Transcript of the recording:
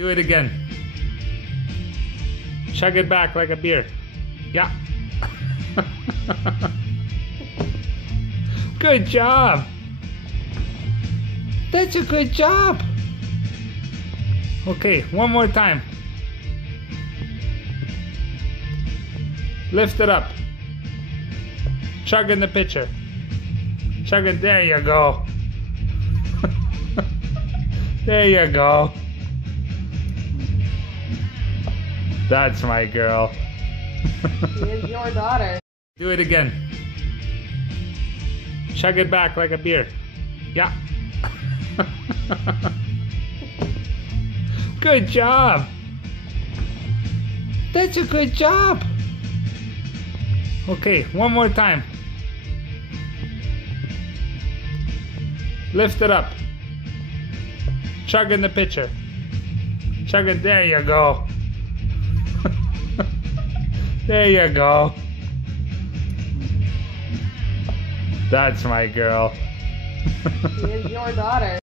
Do it again. Chug it back like a beer. Yeah. Good job. That's a good job. Okay, one more time. Lift it up. Chug in the pitcher. Chug it. There you go. There you go. That's my girl. She is your daughter. Do it again. Chug it back like a beer. Yeah. Good job. That's a good job. Okay, one more time. Lift it up. Chug in the pitcher. Chug it. There you go. There you go. That's my girl. She is your daughter.